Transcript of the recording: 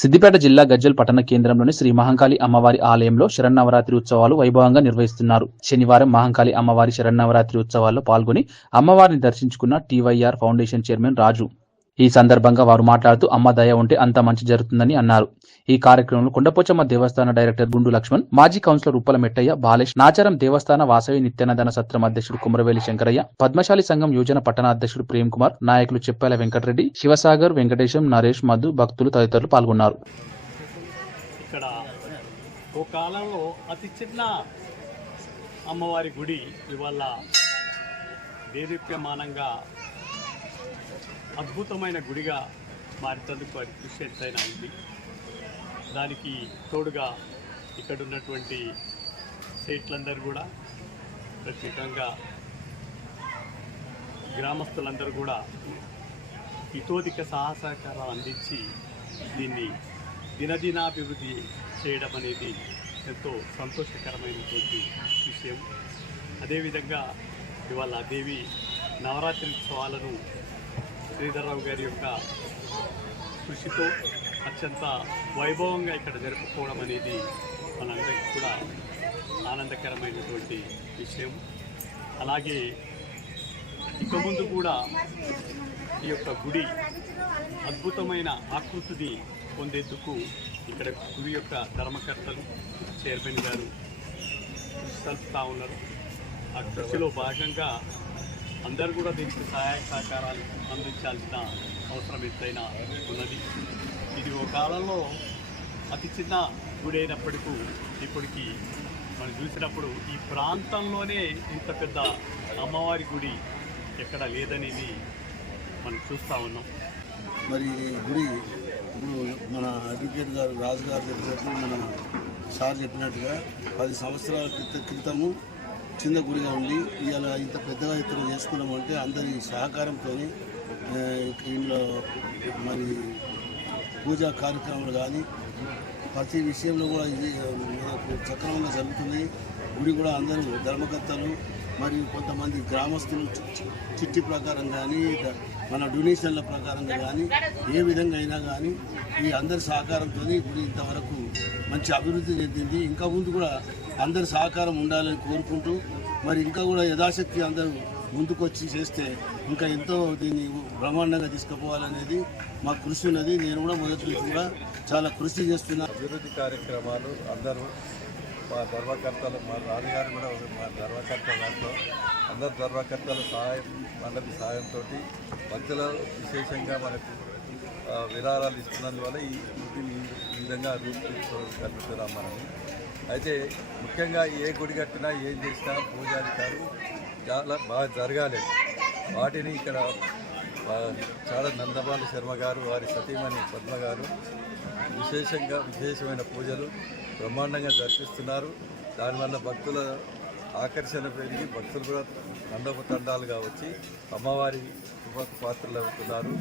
సిద్దిపేట జిల్లా గజ్వేల్ పట్టణ కేంద్రంలోని శ్రీ మహంకాళి అమ్మవారి ఆలయంలో శరన్నవరాత్రి ఉత్సవాలు వైభవంగా నిర్వహిస్తున్నారు. శనివారం మహంకాళి అమ్మవారి శరన్నవరాత్రి ఉత్సవాల్లో పాల్గొని అమ్మవారిని దర్శించుకున్న టీవైఆర్ ఫౌండేషన్ చైర్మన్ రాజు. ఈ సందర్భంగా వారు మాట్లాడుతూ అమ్మ దయ ఉంటే అంత మంచి జరుగుతుందని అన్నారు. ఈ కార్యక్రమంలో కొండపోచమ్మ దేవస్థాన డైరెక్టర్ గుండు లక్ష్మణ్, మాజీ కౌన్సిలర్ ఉప్పల మెట్టయ్య, బాలేష్, నాచారం దేవస్థాన వాసవి నిత్యాన్నదాన సత్రం అధ్యక్షుడు కుమరవేలి శంకరయ్య, పద్మశాలి సంఘం యోజన పట్టణ అధ్యక్షుడు ప్రేమ్ కుమార్, నాయకులు చెప్పాల వెంకటరెడ్డి, శివసాగర్, వెంకటేశం, నరేష్, మధు, భక్తులు తదితరులు పాల్గొన్నారు. ఇక్కడ ఓ కాలంలో అతి చిన్న అమ్మవారి గుడి ఇవాళ దేదీప్యమానంగా అద్భుతమైన గుడిగా మారేందుకు వారి కృషి ఎంతైనా ఉంది. దానికి తోడుగా ఇక్కడ ఉన్నటువంటి సేట్లందరూ కూడా, ప్రత్యేకంగా గ్రామస్తులందరూ కూడా ఇతోధిక సహకారాలు అందించి దీన్ని దినదినాభివృద్ధి చేయడం అనేది ఎంతో సంతోషకరమైనటువంటి విషయం. అదేవిధంగా ఇవాళ దేవి నవరాత్రి ఉత్సవాలను శ్రీధర్రావు గారి యొక్క కృషితో అత్యంత వైభవంగా ఇక్కడ జరుపుకోవడం అనేది మనందరికీ కూడా ఆనందకరమైనటువంటి విషయం. అలాగే ఇక ముందు కూడా ఈ యొక్క గుడి అద్భుతమైన ఆకృతిని పొందేందుకు ఇక్కడ గుడి యొక్క ధర్మకర్తలు, చైర్మన్ గారు కృషి సల్పుతా ఉన్నారు. ఆ కృషిలో భాగంగా అందరూ కూడా దీనికి సహాయ సహకారాలు అందించాల్సిన అవసరం ఎంతైనా ఉన్నది. ఇది ఒక కాలంలో అతి చిన్న గుడి అయినప్పటికీ ఇప్పటికీ మనం చూసినప్పుడు ఈ ప్రాంతంలోనే ఇంత పెద్ద అమ్మవారి గుడి ఎక్కడ లేదనేది మనం చూస్తూ ఉన్నాం. మరి గుడి ఇప్పుడు మన అడ్వకేట్ గారు రాజు గారు చెప్పినట్టు, మన సార్ చెప్పినట్టుగా 10 సంవత్సరాల క్రితము చిన్న గుడిగా ఉండి ఇవాళ ఇంత పెద్దగా ఎత్తున చేసుకున్నామంటే అందరి సహకారంతో ఇంట్లో మరి పూజా కార్యక్రమాలు కానీ ప్రతి విషయంలో కూడా ఇది మనకు సక్రమంగా జరుగుతుంది. గుడి కూడా అందరూ ధర్మకర్తలు మరియు కొంతమంది గ్రామస్తులు చిట్టి ప్రకారం కానీ మన డొనేషన్ల ప్రకారంగా కానీ ఏ విధంగా అయినా కానీ ఈ అందరి సహకారంతో గుడి ఇంతవరకు మంచి అభివృద్ధి చెందింది. ఇంకా ముందు కూడా అందరి సహకారం ఉండాలని కోరుకుంటూ మరి ఇంకా కూడా యథాశక్తి అందరూ ముందుకొచ్చి చేస్తే ఇంకా ఎంతో దీన్ని బ్రహ్మాండంగా తీసుకుపోవాలనేది మా కృషి ఉన్నది. నేను కూడా మొదటి నుంచి కూడా చాలా కృషి చేస్తున్నా. అభివృద్ధి కార్యక్రమాలు అందరూ మా ధర్మకర్తలు, మా రాజుగారు కూడా మా ధర్మకర్త దాంట్లో అందరు ధర్మకర్తల సహాయం, అందరి సహాయంతో భక్తులు విశేషంగా మనకు విరాళాలు ఇస్తున్నందువల్ల ఈ విధంగా రూపొందిస్తున్నాం మనం. అయితే ముఖ్యంగా ఏ గుడి కట్టినా ఏం చేసినా పూజాధికారు చాలా బాగా జరగాలి. వాటిని ఇక్కడ చాలా నందబాల శర్మ గారు, వారి సతీమణి పద్మ గారు విశేషమైన పూజలు బ్రహ్మాండంగా జరిపిస్తున్నారు. దానివల్ల భక్తుల ఆకర్షణ పెరిగి భక్తులు కూడా తండాలుగా వచ్చి అమ్మవారి కృపకు పాత్రలు అవుతున్నారు.